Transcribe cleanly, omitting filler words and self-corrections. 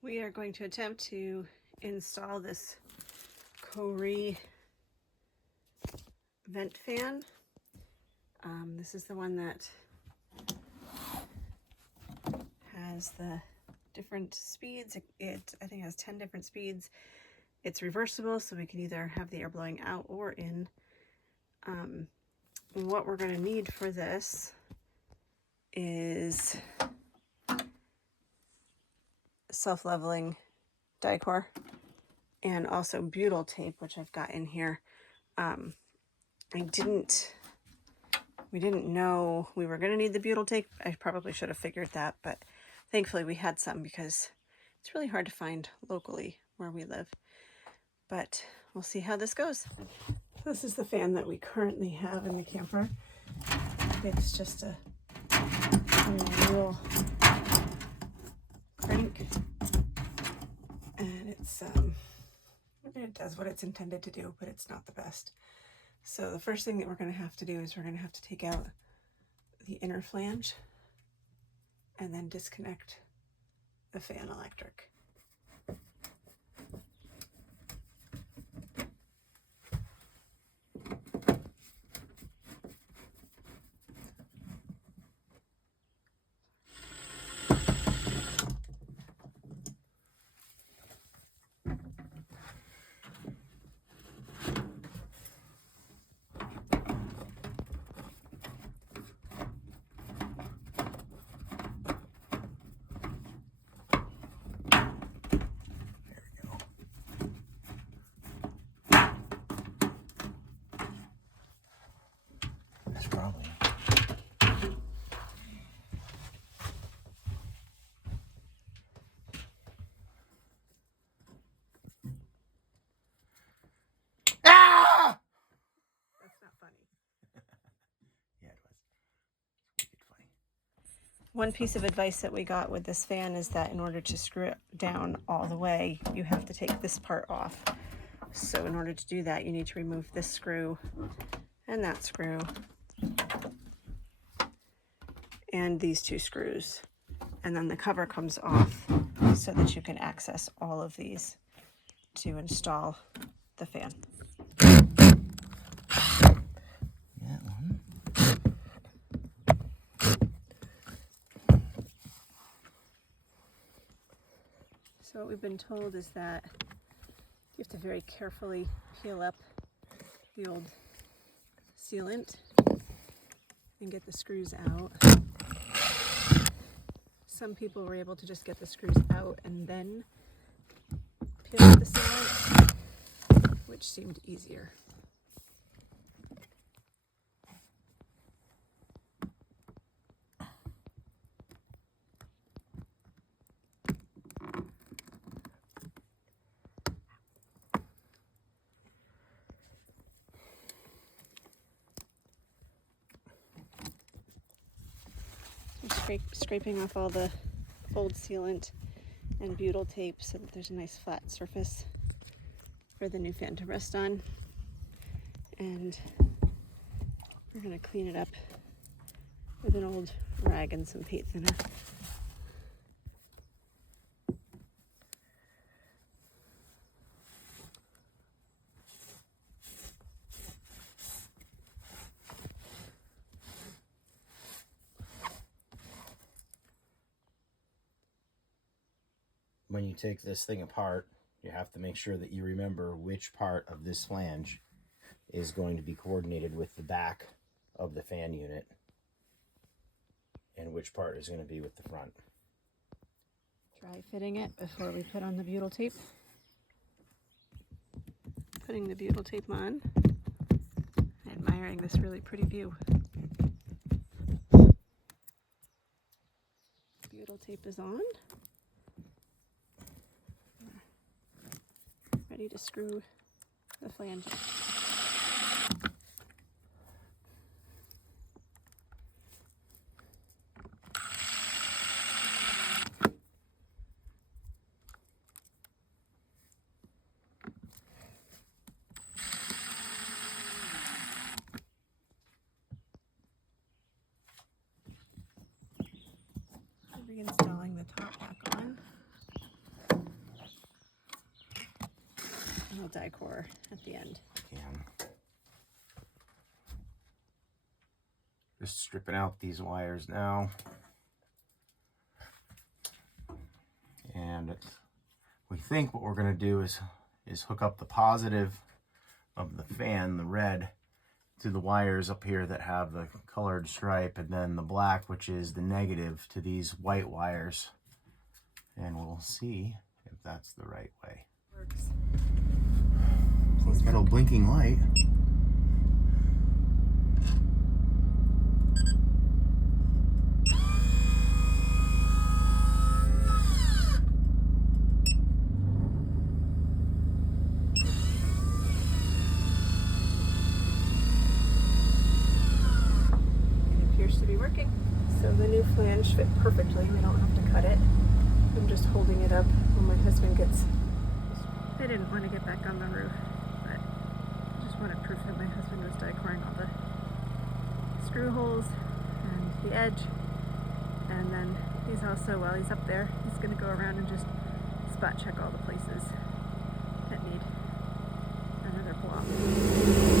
We are going to attempt to install this Kohree vent fan. This is the one that has the different speeds. It I think has 10 different speeds. It's reversible, so we can either have the air blowing out or in. What we're going to need for this is self-leveling Dicor and also butyl tape, which I've got in here. We didn't know we were going to need the butyl tape. I probably should have figured that, but thankfully we had some because it's really hard to find locally where we live. But we'll see how this goes. This is the fan that we currently have in the camper. It's just a manual crank, and it does what it's intended to do, but it's not the best. So the first thing that we're going to have to do is we're going to have to take out the inner flange and then disconnect the fan electric. Probably. Ah! That's not funny. Yeah, it was. Wicked funny. One piece of advice that we got with this fan is that in order to screw it down all the way, you have to take this part off. So in order to do that, you need to remove this screw and that screw and these two screws. And then the cover comes off so that you can access all of these to install the fan. That one. So what we've been told is that you have to very carefully peel up the old sealant and get the screws out. Some people were able to just get the screws out and then peel up the sealant, which seemed easier. Scraping off all the old sealant and butyl tape so that there's a nice flat surface for the new fan to rest on. And we're going to clean it up with an old rag and some paint thinner. When you take this thing apart, you have to make sure that you remember which part of this flange is going to be coordinated with the back of the fan unit and which part is going to be with the front. Dry fitting it before we put on the butyl tape. Putting the butyl tape on, admiring this really pretty view. Butyl tape is on. Ready to screw the flange in. Reinstalling the top back on. little die core at the end. Can. Just stripping out these wires now. And we think what we're going to do is hook up the positive of the fan, the red, to the wires up here that have the colored stripe, and then the black, which is the negative, to these white wires. And we'll see if that's the right way. Works. It's got a blinking light. To be working. So the new flange fit perfectly. We don't have to cut it. I'm just holding it up when my husband gets... I didn't want to get back on the roof, but I just wanted proof that my husband was die-coring all the screw holes and the edge. And then he's also, while he's up there, he's going to go around and just spot check all the places that need another block.